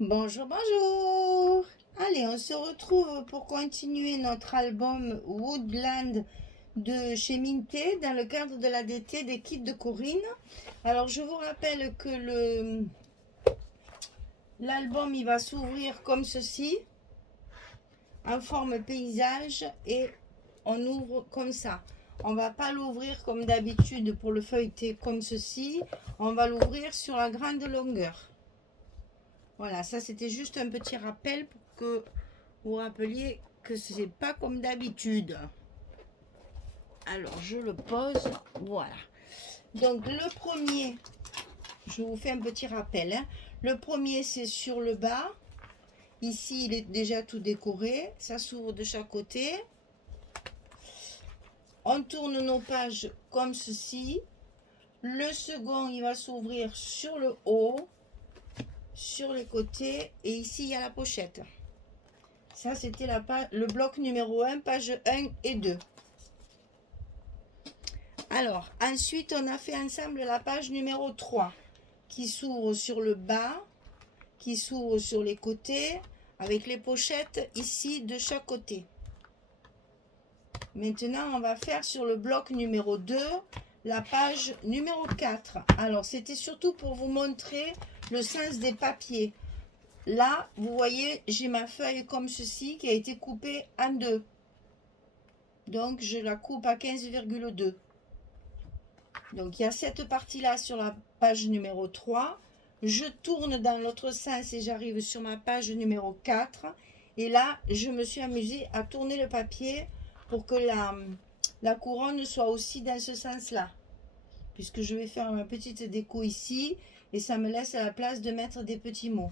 Bonjour, bonjour. Allez, on se retrouve pour continuer notre album Woodland de chez Minté dans le cadre de l'ADT des kits de Corinne. Alors, je vous rappelle que l'album il va s'ouvrir comme ceci, en forme paysage, et on ouvre comme ça. On va pas l'ouvrir comme d'habitude pour le feuilleter comme ceci. On va l'ouvrir sur la grande longueur. Voilà, ça c'était juste un petit rappel pour que vous rappeliez que c'est pas comme d'habitude. Alors je le pose, voilà. Donc le premier, je vous fais un petit rappel, hein. Le premier c'est sur le bas. Ici il est déjà tout décoré, ça s'ouvre de chaque côté. On tourne nos pages comme ceci. Le second il va s'ouvrir sur le haut, sur les côtés, et ici il y a la pochette. Ça, c'était le bloc numéro 1, page 1 et 2. Alors, ensuite, on a fait ensemble la page numéro 3, qui s'ouvre sur le bas, qui s'ouvre sur les côtés, avec les pochettes ici de chaque côté. Maintenant, on va faire sur le bloc numéro 2, la page numéro 4. Alors, c'était surtout pour vous montrer le sens des papiers. Là, vous voyez, j'ai ma feuille comme ceci qui a été coupée en deux. Donc, je la coupe à 15,2. Donc, il y a cette partie-là sur la page numéro 3. Je tourne dans l'autre sens et j'arrive sur ma page numéro 4. Et là, je me suis amusée à tourner le papier pour que la couronne soit aussi dans ce sens-là. Puisque je vais faire ma petite déco ici et ça me laisse la place de mettre des petits mots.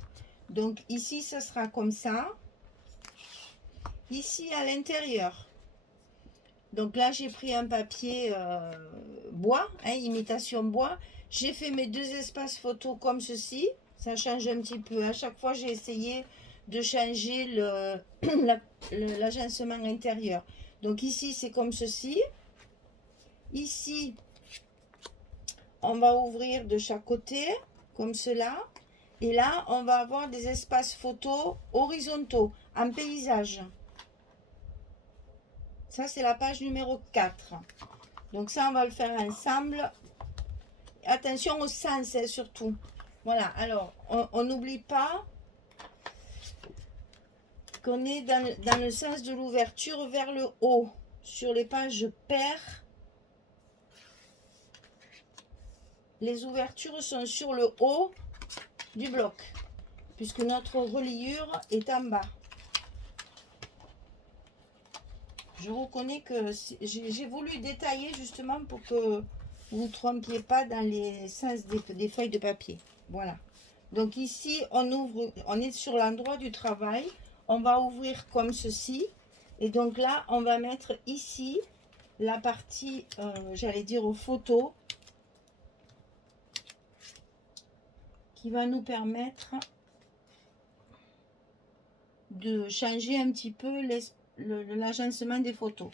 Donc, ici, ça sera comme ça. Ici, à l'intérieur. Donc là, j'ai pris un papier bois, hein, imitation bois. J'ai fait mes deux espaces photos comme ceci. Ça change un petit peu. À chaque fois, j'ai essayé de changer l'agencement intérieur. Donc ici, c'est comme ceci. Ici, on va ouvrir de chaque côté, comme cela. Et là, on va avoir des espaces photos horizontaux, en paysage. Ça, c'est la page numéro 4. Donc ça, on va le faire ensemble. Attention au sens, hein, surtout. Voilà, alors, on n'oublie pas qu'on est dans le sens de l'ouverture vers le haut. Sur les pages paires, les ouvertures sont sur le haut du bloc, puisque notre reliure est en bas. Je reconnais que j'ai voulu détailler justement pour que vous ne vous trompiez pas dans les sens des feuilles de papier. Voilà. Donc ici, on ouvre, on est sur l'endroit du travail. On va ouvrir comme ceci. Et donc là, on va mettre ici la partie, j'allais dire, aux photos, qui va nous permettre de changer un petit peu l'agencement des photos.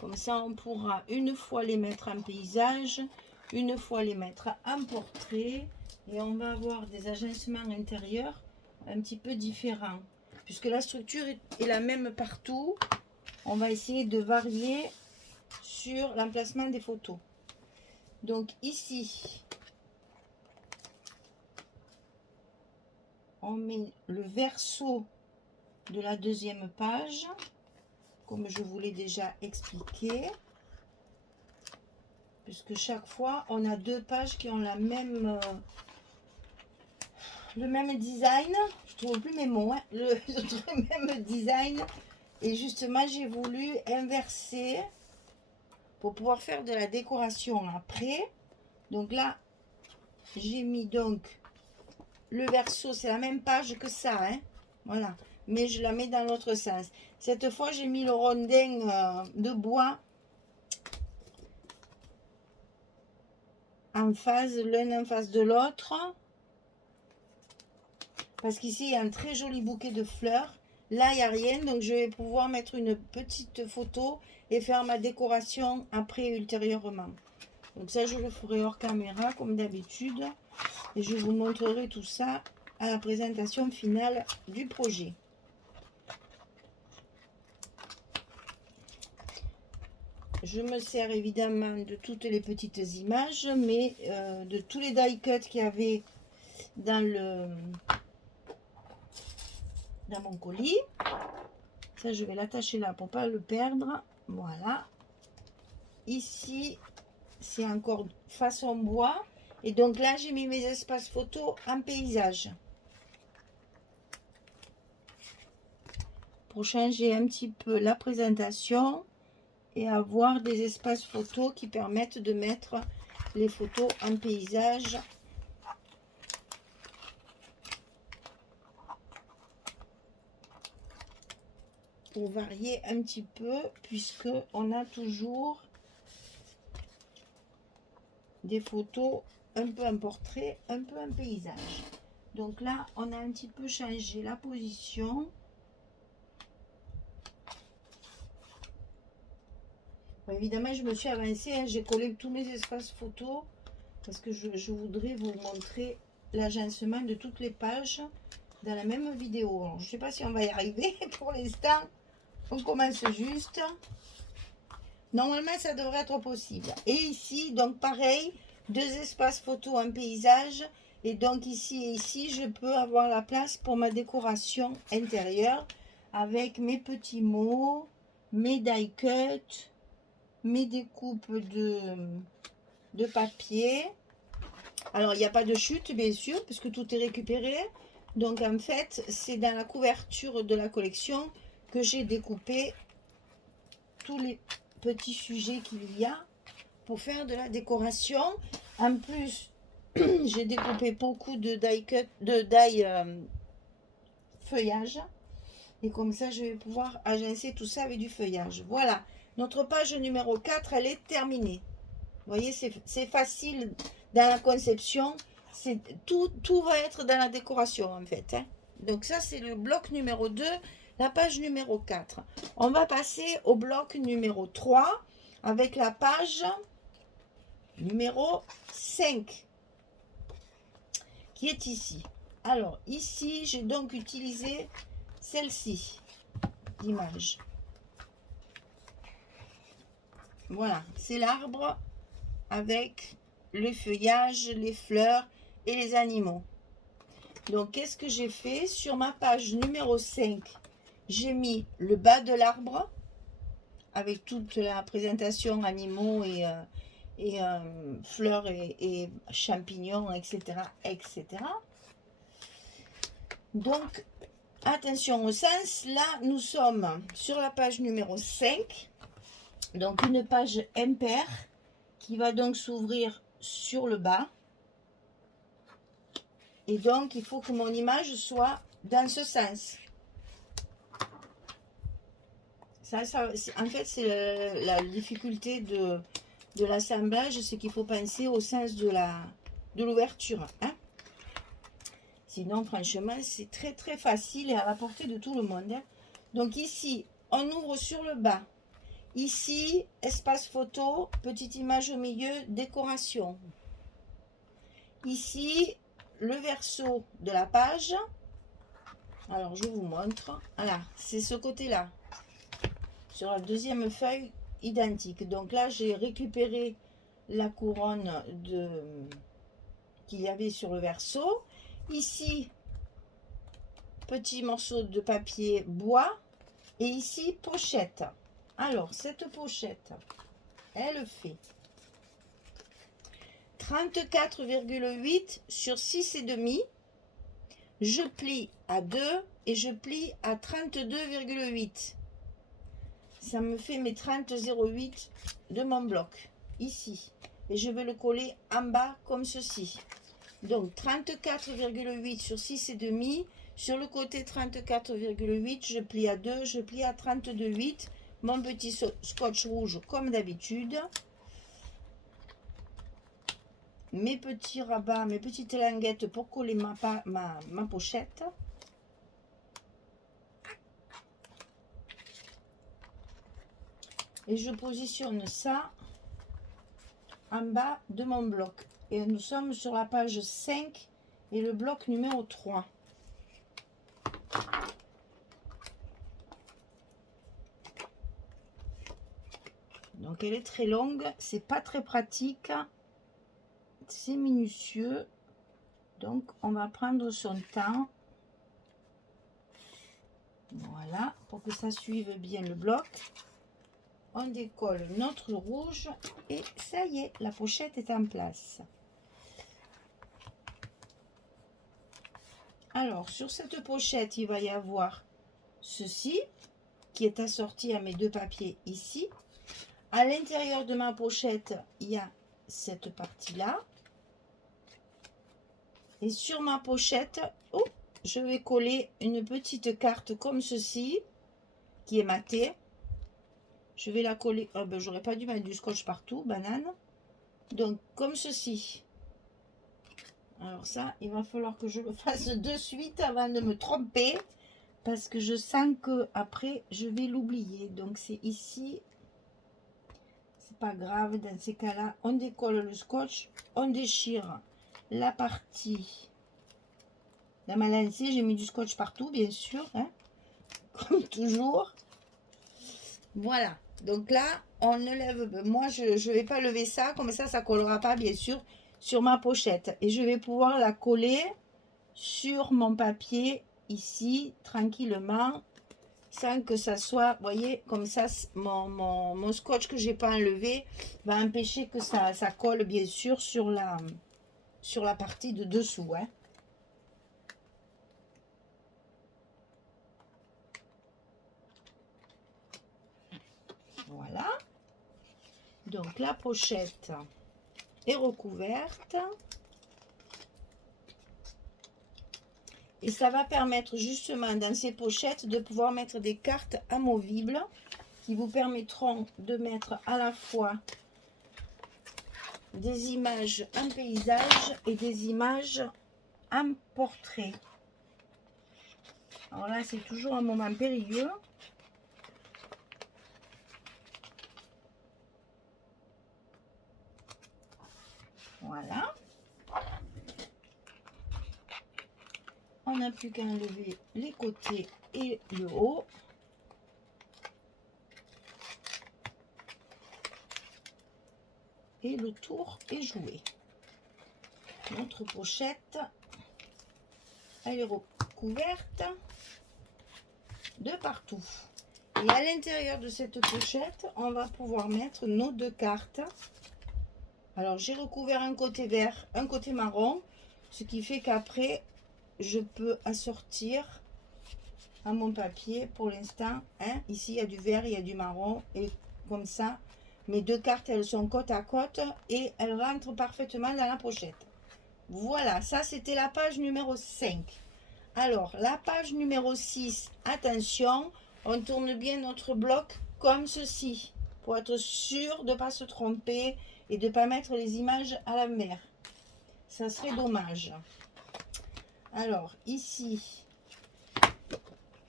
Comme ça, on pourra une fois les mettre en paysage, une fois les mettre en portrait, et on va avoir des agencements intérieurs un petit peu différents. Puisque la structure est la même partout, on va essayer de varier sur l'emplacement des photos. Donc ici, on met le verso de la deuxième page, comme je vous l'ai déjà expliqué. Puisque chaque fois, on a deux pages qui ont le même design. Je trouve plus mes mots, hein, le même design. Et justement, j'ai voulu inverser pour pouvoir faire de la décoration après. Donc là, j'ai mis donc le verso, c'est la même page que ça, hein, voilà. Mais je la mets dans l'autre sens. Cette fois, j'ai mis le rondin de bois en phase, l'un en face de l'autre. Parce qu'ici, il y a un très joli bouquet de fleurs. Là, il n'y a rien, donc je vais pouvoir mettre une petite photo et faire ma décoration après ultérieurement. Donc ça, je le ferai hors caméra comme d'habitude. Et je vous montrerai tout ça à la présentation finale du projet. Je me sers évidemment de toutes les petites images, mais de tous les die cuts qu'il y avait dans mon colis. Ça, je vais l'attacher là pour pas le perdre. Voilà. Ici, c'est encore façon bois. Et donc là, j'ai mis mes espaces photos en paysage. Pour changer un petit peu la présentation et avoir des espaces photos qui permettent de mettre les photos en paysage. Pour varier un petit peu, puisque on a toujours des photos un peu en portrait, un peu en paysage. Donc là, on a un petit peu changé la position. Bon, évidemment, je me suis avancée, hein, j'ai collé tous mes espaces photos parce que je voudrais vous montrer l'agencement de toutes les pages dans la même vidéo. Alors, je ne sais pas si on va y arriver pour l'instant. On commence juste. Normalement, ça devrait être possible. Et ici, donc pareil, 2 espaces photos en paysage. Et donc ici et ici, je peux avoir la place pour ma décoration intérieure avec mes petits mots, mes die cuts, mes découpes de papier. Alors, il n'y a pas de chute, bien sûr, puisque tout est récupéré. Donc, en fait, c'est dans la couverture de la collection que j'ai découpé tous les petits sujets qu'il y a pour faire de la décoration. En plus, j'ai découpé beaucoup de die feuillage. Et comme ça, je vais pouvoir agencer tout ça avec du feuillage. Voilà, notre page numéro 4, elle est terminée. Vous voyez, c'est facile dans la conception. Tout va être dans la décoration, en fait. Hein. Donc ça, c'est le bloc numéro 2, la page numéro 4. On va passer au bloc numéro 3 avec la page numéro 5 qui est ici. Alors, ici, j'ai donc utilisé celle-ci d'image. Voilà, c'est l'arbre avec le feuillage, les fleurs et les animaux. Donc, qu'est-ce que j'ai fait? Sur ma page numéro 5, j'ai mis le bas de l'arbre avec toute la présentation animaux et fleurs et champignons, etc., etc. Donc, attention au sens. Là, nous sommes sur la page numéro 5. Donc, une page impaire qui va donc s'ouvrir sur le bas. Et donc, il faut que mon image soit dans ce sens. En fait, c'est la difficulté de l'assemblage, c'est qu'il faut penser au sens de l'ouverture. Hein. Sinon, franchement, c'est très très facile et à la portée de tout le monde. Hein. Donc ici, on ouvre sur le bas. Ici, espace photo, petite image au milieu, décoration. Ici, le verso de la page. Alors, je vous montre. Voilà, c'est ce côté-là. Sur la deuxième feuille, identique. Donc là, j'ai récupéré la couronne qu'il y avait sur le verso. Ici, petit morceau de papier bois. Et ici, pochette. Alors, cette pochette, elle fait 34,8 sur 6,5. Je plie à 2 et je plie à 32,8. Ça me fait mes 30,08 de mon bloc, ici. Et je vais le coller en bas comme ceci. Donc, 34,8 sur 6,5. Sur le côté 34,8, je plie à 2, je plie à 32,8. Mon petit scotch rouge comme d'habitude. Mes petits rabats, mes petites languettes pour coller ma pochette. et je positionne ça en bas de mon bloc. Et nous sommes sur la page 5 et le bloc numéro 3. Donc elle est très longue, c'est pas très pratique, c'est minutieux, donc on va prendre son temps. Voilà, pour que ça suive bien le bloc. On décolle notre rouge et ça y est, la pochette est en place. Alors sur cette pochette, il va y avoir ceci qui est assorti à mes deux papiers ici. À l'intérieur de ma pochette, il y a cette partie-là. Et sur ma pochette, oh, je vais coller une petite carte comme ceci, qui est matée. Je vais la coller. Oh ben, j'aurais pas dû mettre du scotch partout, banane. Donc, comme ceci. Alors ça, il va falloir que je le fasse de suite avant de me tromper. Parce que je sens que après je vais l'oublier. Donc, c'est ici. C'est pas grave, dans ces cas-là, on décolle le scotch, on déchire la partie. Dans ma lancée, j'ai mis du scotch partout, bien sûr, hein, comme toujours. Voilà, donc là, on ne lève. Moi, je ne vais pas lever ça, comme ça ne collera pas, bien sûr, sur ma pochette. Et je vais pouvoir la coller sur mon papier, ici, tranquillement, sans que ça soit, vous voyez, comme ça, mon scotch que j'ai pas enlevé va empêcher que ça colle, bien sûr, sur la partie de dessous, hein. Voilà. Donc, la pochette est recouverte. Et ça va permettre justement dans ces pochettes de pouvoir mettre des cartes amovibles qui vous permettront de mettre à la fois des images en paysage et des images en portrait. Alors là, c'est toujours un moment périlleux. Voilà. On n'a plus qu'à enlever les côtés et le haut. Et le tour est joué. Notre pochette, elle est recouverte de partout. Et à l'intérieur de cette pochette, on va pouvoir mettre nos deux cartes. Alors, j'ai recouvert un côté vert, un côté marron, ce qui fait qu'après, je peux assortir à mon papier pour l'instant. Hein, ici, il y a du vert, il y a du marron. Et comme ça, mes deux cartes, elles sont côte à côte et elles rentrent parfaitement dans la pochette. Voilà, ça, c'était la page numéro 5. Alors, la page numéro 6, attention, on tourne bien notre bloc comme ceci pour être sûr de ne pas se tromper et de ne pas mettre les images à l'envers. Ça serait dommage. Alors, ici,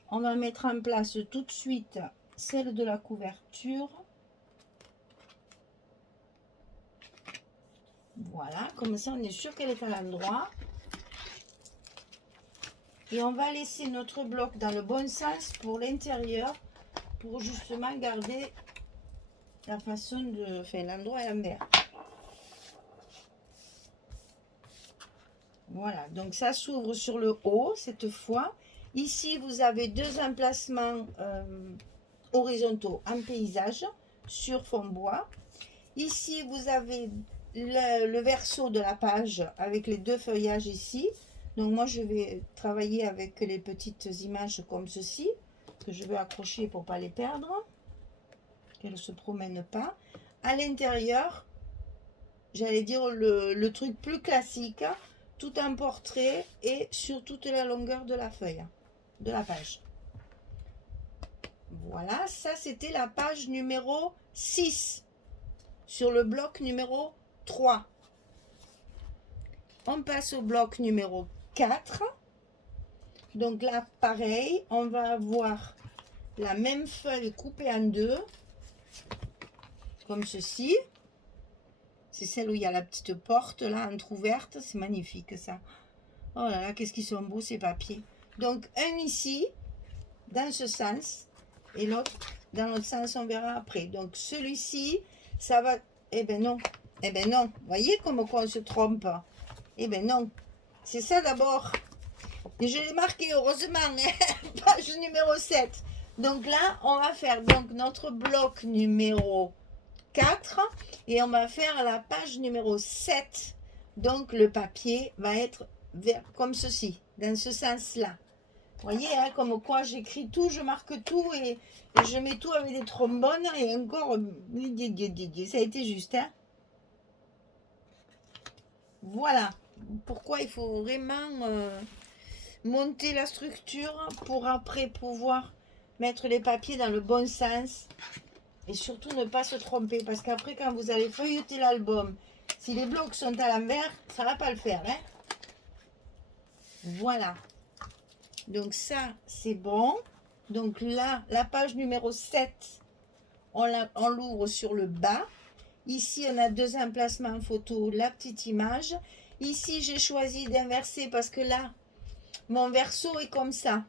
on va mettre en place tout de suite celle de la couverture. Voilà, comme ça, on est sûr qu'elle est à l'endroit. Et on va laisser notre bloc dans le bon sens pour l'intérieur, pour justement garder la façon de... Enfin, l'endroit à l'envers. Voilà, donc ça s'ouvre sur le haut cette fois. Ici, vous avez deux emplacements horizontaux en paysage sur fond bois. Ici, vous avez le verso de la page avec les deux feuillages ici. Donc moi, je vais travailler avec les petites images comme ceci, que je vais accrocher pour ne pas les perdre, qu'elles ne se promènent pas. À l'intérieur, j'allais dire le truc plus classique, tout en portrait et sur toute la longueur de la feuille, de la page. Voilà, ça c'était la page numéro 6 sur le bloc numéro 3. On passe au bloc numéro 4. Donc là, pareil, on va avoir la même feuille coupée en deux. comme ceci. C'est celle où il y a la petite porte là, entrouverte. C'est magnifique ça. Oh là là, qu'est-ce qu'ils sont beaux ces papiers. Donc un ici, dans ce sens, et l'autre dans l'autre sens, on verra après. Donc celui-ci, ça va... Eh ben non, eh ben non. Vous voyez comment on se trompe? Eh ben non. C'est ça d'abord. Et je l'ai marqué, heureusement, page numéro 7. Donc là, on va faire donc notre bloc numéro 4 et on va faire la page numéro 7. Donc le papier va être comme ceci, dans ce sens-là. Vous voyez, hein, comme quoi j'écris tout, je marque tout et je mets tout avec des trombones et encore, ça a été juste. Hein. Voilà pourquoi il faut vraiment monter la structure pour après pouvoir mettre les papiers dans le bon sens et surtout ne pas se tromper parce qu'après quand vous allez feuilleter l'album, si les blocs sont à l'envers, ça ne va pas le faire. Hein. Voilà. Donc ça, c'est bon. Donc là, la page numéro 7, on l'ouvre sur le bas. Ici, on a 2 emplacements photo, la petite image. Ici, j'ai choisi d'inverser parce que là, mon verso est comme ça.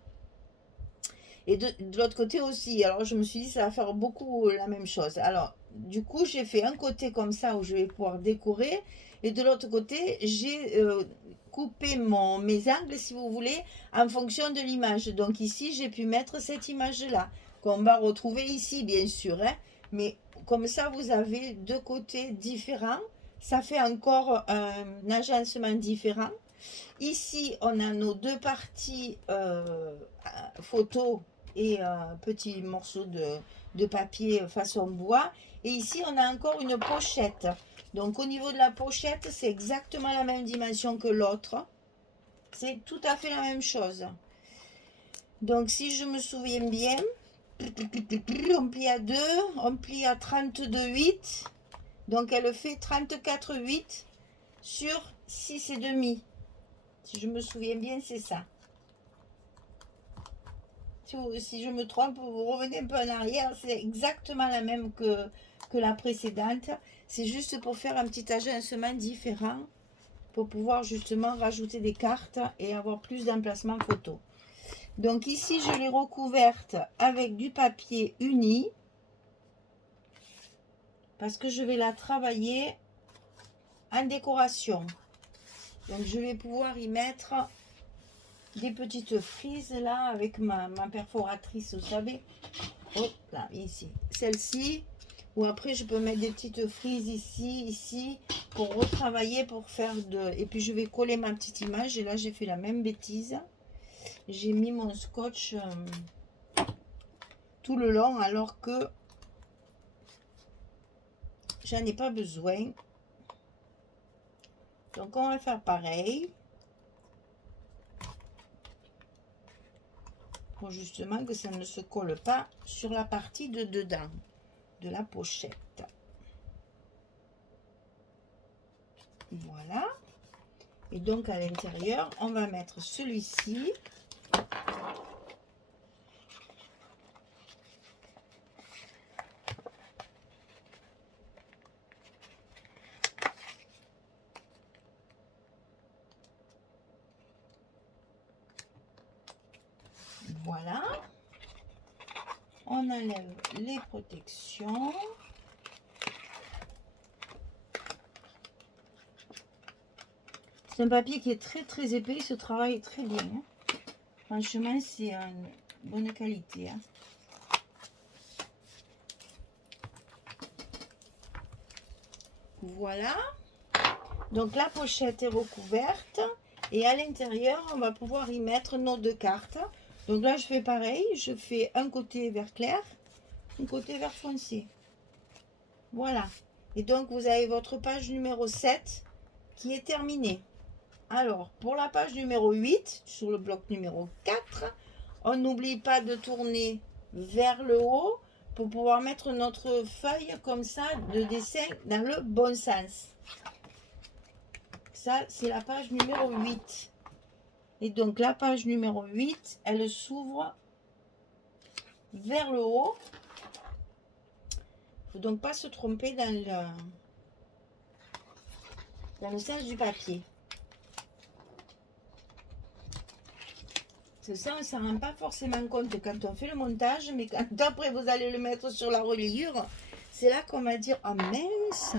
Et de l'autre côté aussi. Alors, je me suis dit, ça va faire beaucoup la même chose. Alors, du coup, j'ai fait un côté comme ça où je vais pouvoir décorer. Et de l'autre côté, j'ai coupé mes angles, si vous voulez, en fonction de l'image. Donc ici, j'ai pu mettre cette image-là, qu'on va retrouver ici, bien sûr. Hein. Mais comme ça, vous avez 2 côtés différents. Ça fait encore un agencement différent. Ici, on a nos 2 parties photo et petit morceau de papier façon bois. Et ici, on a encore une pochette. Donc, au niveau de la pochette, c'est exactement la même dimension que l'autre. C'est tout à fait la même chose. Donc, si je me souviens bien, on plie à 2, on plie à 32,8. Donc, elle fait 34,8 sur 6,5. Si je me souviens bien, c'est ça. Si je me trompe, vous revenez un peu en arrière. C'est exactement la même que la précédente. C'est juste pour faire un petit agencement différent. Pour pouvoir justement rajouter des cartes et avoir plus d'emplacements photo. Donc ici, je l'ai recouverte avec du papier uni. Parce que je vais la travailler en décoration. Donc je vais pouvoir y mettre des petites frises là avec ma perforatrice, vous savez. Hop là, ici. Celle-ci. Ou après, je peux mettre des petites frises ici, pour retravailler, pour faire de... Et puis, je vais coller ma petite image. Et là, j'ai fait la même bêtise. J'ai mis mon scotch tout le long, alors que j'en ai pas besoin. Donc, on va faire pareil. Pour justement que ça ne se colle pas sur la partie de dedans de la pochette. Voilà. Et donc à l'intérieur, on va mettre celui-ci. Voilà. On enlève les protections. C'est un papier qui est très épais, il se travaille très bien. Hein. Franchement, c'est une bonne qualité. Hein. Voilà. Donc la pochette est recouverte. Et à l'intérieur, on va pouvoir y mettre nos 2 cartes. Donc là, je fais pareil. Je fais un côté vert clair, un côté vert foncé. Voilà. Et donc, vous avez votre page numéro 7 qui est terminée. Alors, pour la page numéro 8, sur le bloc numéro 4, on n'oublie pas de tourner vers le haut pour pouvoir mettre notre feuille comme ça de dessin dans le bon sens. Ça, c'est la page numéro 8. Et donc, la page numéro 8, elle s'ouvre vers le haut. faut donc pas se tromper dans le sens du papier. C'est ça, on ne s'en rend pas forcément compte quand on fait le montage, mais quand après vous allez le mettre sur la reliure, c'est là qu'on va dire, oh mince,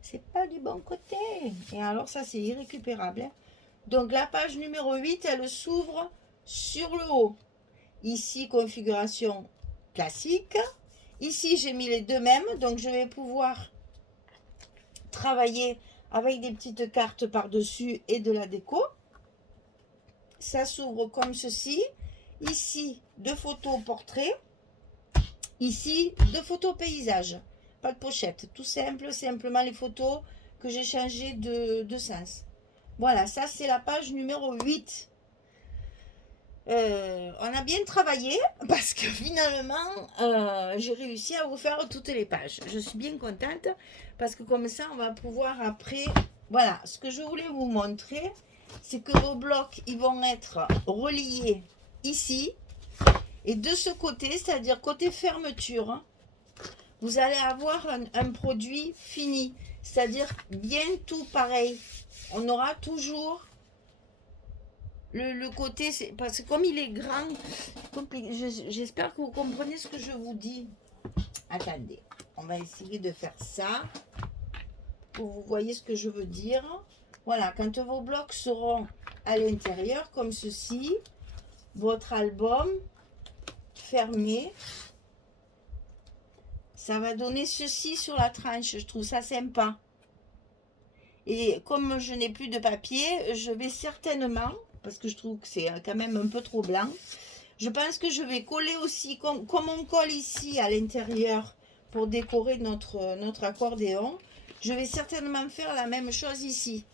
c'est pas du bon côté. Et alors ça, c'est irrécupérable. Hein. Donc la page numéro 8, elle s'ouvre sur le haut. Ici, configuration classique. Ici, j'ai mis les deux mêmes, donc je vais pouvoir travailler avec des petites cartes par-dessus et de la déco. Ça s'ouvre comme ceci. Ici, deux photos portraits. Ici, deux photos paysages. Pas de pochette. Tout simple, simplement les photos que j'ai changé de sens. Voilà, ça c'est la page numéro 8. On a bien travaillé parce que finalement, j'ai réussi à vous faire toutes les pages. Je suis bien contente parce que comme ça, on va pouvoir après... Voilà, ce que je voulais vous montrer, c'est que vos blocs, ils vont être reliés ici. Et de ce côté, c'est-à-dire côté fermeture, vous allez avoir un produit fini. C'est-à-dire bien tout pareil. On aura toujours le côté... Parce que comme il est grand, j'espère que vous comprenez ce que je vous dis. Attendez, on va essayer de faire ça. Pour que vous voyez ce que je veux dire. Voilà, quand vos blocs seront à l'intérieur, comme ceci, votre album fermé, ça va donner ceci sur la tranche. Je trouve ça sympa. Et comme je n'ai plus de papier, je vais certainement, parce que je trouve que c'est quand même un peu trop blanc, je pense que je vais coller aussi, comme on colle ici à l'intérieur pour décorer notre accordéon, je vais certainement faire la même chose ici.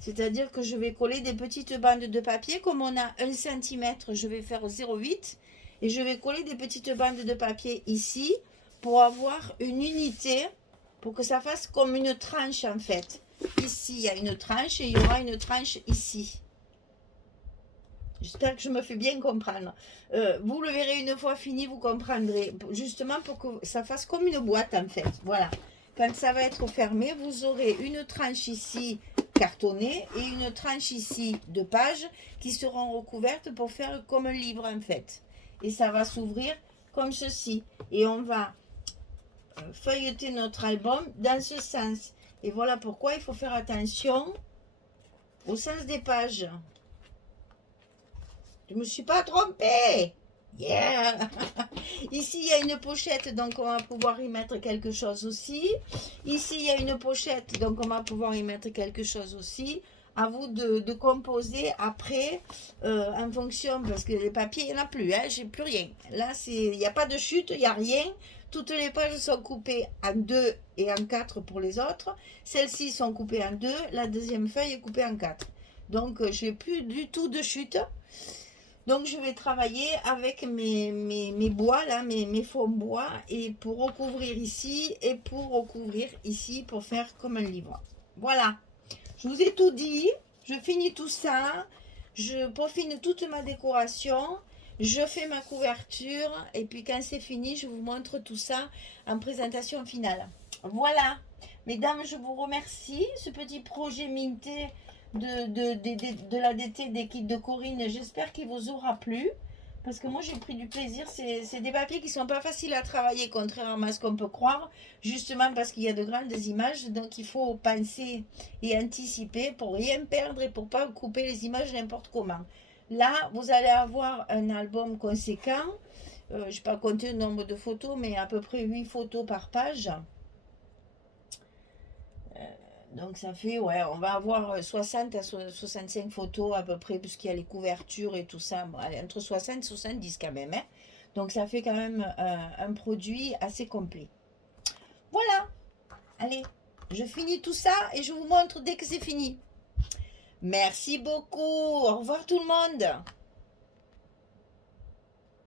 C'est-à-dire que je vais coller des petites bandes de papier. Comme on a 1 cm, je vais faire 0,8. Et je vais coller des petites bandes de papier ici pour avoir une unité, pour que ça fasse comme une tranche en fait. Ici, il y a une tranche et il y aura une tranche ici. J'espère que je me fais bien comprendre. Vous le verrez une fois fini, vous comprendrez. Justement pour que ça fasse comme une boîte en fait. Voilà. Quand ça va être fermé, vous aurez une tranche ici cartonnée et une tranche ici de pages qui seront recouvertes pour faire comme un livre en fait. Et ça va s'ouvrir comme ceci. Et on va feuilleter notre album dans ce sens. Et voilà pourquoi il faut faire attention au sens des pages. Je ne me suis pas trompée. Yeah. Ici, il y a une pochette, donc on va pouvoir y mettre quelque chose aussi. Ici, il y a une pochette, donc on va pouvoir y mettre quelque chose aussi. À vous de composer après, en fonction, parce que les papiers, il n'y en a plus, hein, j'ai plus rien. Là, il n'y a pas de chute, il n'y a rien. Toutes les pages sont coupées en 2 et en 4 pour les autres. Celles-ci sont coupées en 2, la deuxième feuille est coupée en 4. Donc, je n'ai plus du tout de chute. Donc, je vais travailler avec mes bois, là, mes fonds bois, et pour recouvrir ici, et pour recouvrir ici, pour faire comme un livre. Voilà. Je vous ai tout dit. Je finis tout ça. Je peaufine toute ma décoration. Je fais ma couverture. Et puis, quand c'est fini, je vous montre tout ça en présentation finale. Voilà. Mesdames, je vous remercie. Ce petit projet minté de la DT des kits de Corinne, j'espère qu'il vous aura plu parce que moi j'ai pris du plaisir. C'est des papiers qui sont pas faciles à travailler contrairement à ce qu'on peut croire, justement parce qu'il y a de grandes images, donc il faut penser et anticiper pour rien perdre et pour pas couper les images n'importe comment. Là vous allez avoir un album conséquent, je n'ai pas compté le nombre de photos, mais à peu près 8 photos par page. Donc ça fait, ouais, on va avoir 60 à 65 photos à peu près, puisqu'il y a les couvertures et tout ça. Bon, allez, entre 60 et 70 quand même. Hein. Donc ça fait quand même un produit assez complet. Voilà. Allez, je finis tout ça et je vous montre dès que c'est fini. Merci beaucoup. Au revoir tout le monde.